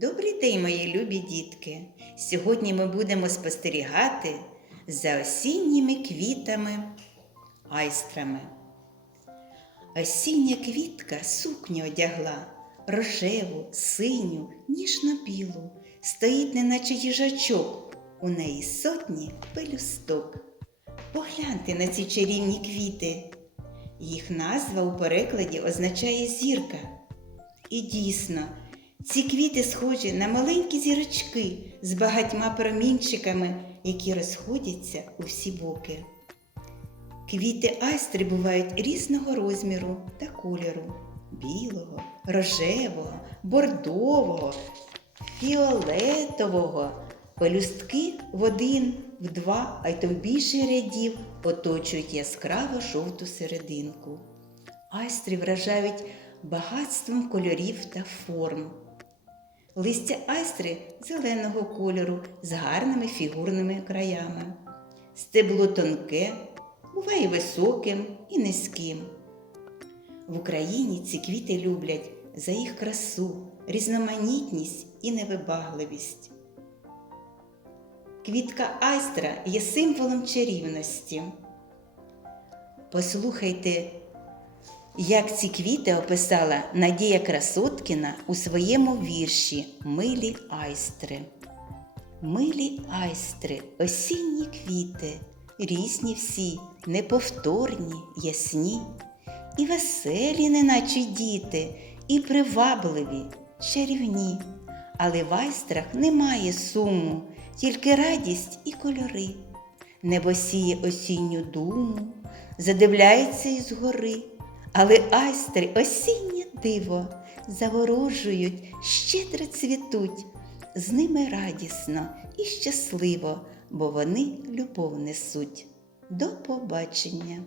Добрий день, мої любі дітки! Сьогодні ми будемо спостерігати за осінніми квітами, айстрами. Осіння квітка сукню одягла, рожеву, синю, ніжно-білу, стоїть, неначе їжачок, у неї сотні пелюсток. Погляньте на ці чарівні квіти. Їх назва у перекладі означає зірка. І дійсно, ці квіти схожі на маленькі зірочки з багатьма промінчиками, які розходяться у всі боки. Квіти айстри бувають різного розміру та кольору білого, рожевого, бордового, фіолетового. Пелюстки в один, в два, а й то в більше рядів оточують яскраво жовту серединку. Айстри вражають багатством кольорів та форм. Листя айстри зеленого кольору з гарними фігурними краями. Стебло тонке, буває високим і низьким. В Україні ці квіти люблять за їх красу, різноманітність і невибагливість. Квітка айстра є символом чарівності. Послухайте, як ці квіти описала Надія Красоткіна у своєму вірші Милі айстри. Милі айстри, осінні квіти, різні всі, неповторні, ясні, і веселі, неначе діти, і привабливі, чарівні. Але в айстрах немає суму, тільки радість і кольори. Небо сіє осінню думу, задивляється із гори, але айстри осіннє диво заворожують, щедро цвітуть, з ними радісно і щасливо, бо вони любов несуть. До побачення!